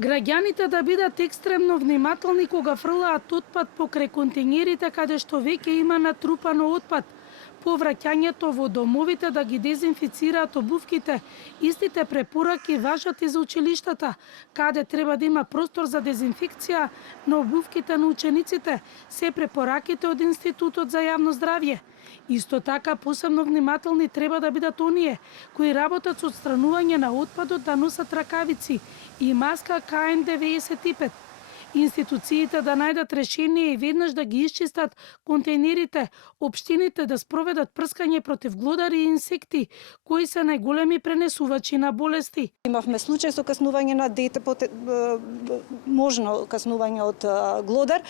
Граѓаните да бидат екстремно внимателни кога фрлаат отпад покрај контејнерите каде што веќе има натрупано отпад. По враќањето во домовите да ги дезинфицираат обувките. Истите препораки важат и за училиштата, каде треба да има простор за дезинфекција на обувките на учениците, се препораките од Институтот за јавно здравје. Исто така, посебно внимателни треба да бидат оние кои работат со отстранување на отпадот да носат ракавици и маска KN95. Институциите да најдат решение и веднаш да ги исчистат контејнерите, општините да спроведат прскање против глодари и инсекти, кои се најголеми пренесувачи на болести. Имавме случај со каснување на дете, можно каснување од глодар.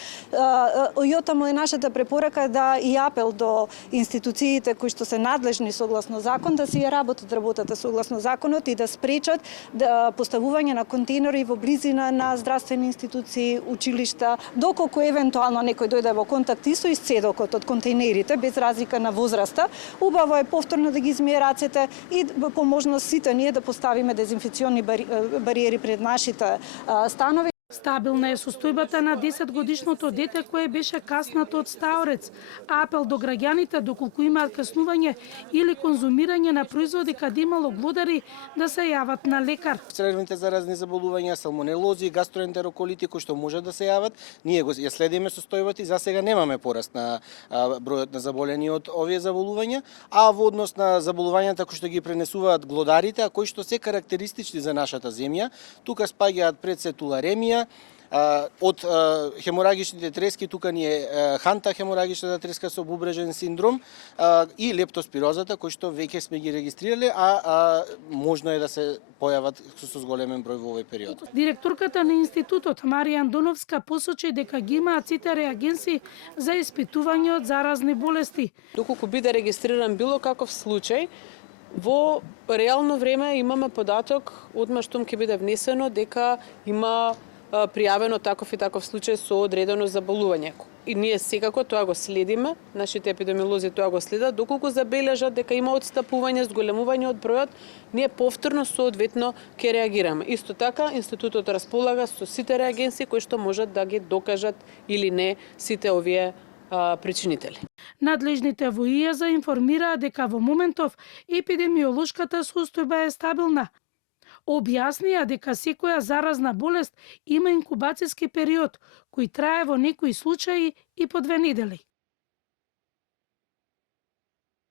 И оттаму е нашата препорака и апел до институциите кои што се надлежни согласно закон да си ја работат работата согласно законот и да спречат поставување на контейнери во близина на здравствени институции, училишта, доколку евентуално некој дојде во контакт и со исцедокот од контейнерите, без разлика на возраста, убаво е повторно да ги измие рацете и по можност сите ние да поставиме дезинфекциони бариери пред нашите станови. Стабилна е состојбата на 10-годишното дете кое беше каснато од стаорец. Апел до граѓаните доколку имаат каснување или конзумирање на производи каде имало глодари да се јават на лекар. Цревните заразни заболувања, салмонелози, гастроентероколити кои што може да се јават, ние ја следиме состојбата и засега немаме пораст на бројот на заболени од овие заболувања, а во однос на заболувањата кои што ги пренесуваат глодарите, а кои што се карактеристични за нашата земја, тука спаѓаат пред се туларемија, од хеморагичните трески, тука ни е ханта хеморагичната треска со бубрежен синдром и лептоспирозата, кои што веќе сме ги регистрирале, а можно е да се појават со зголемен број во овој период. Директорката на институтот Марија Андоновска посочи дека ги имаат сите реагенси за испитување од заразни болести. Доколку биде регистриран било каков случај, во реално време имаме податок, одма штом ќе биде внесено дека има пријавено таков и таков случај со одредено заболување. И ние секако тоа го следиме, нашите епидемиолози тоа го следат, доколку забележат дека има отстапување, зголемување од бројот, ние повторно соодветно ќе реагираме. Исто така, институтот располага со сите реагенси кои што можат да ги докажат или не сите овие причинители. Надлежните во ИАЗа информираа дека во моментов епидемиолошката состојба е стабилна. Објаснија дека секоја заразна болест има инкубацијски период, кој трае во некои случаи и по 2 недели.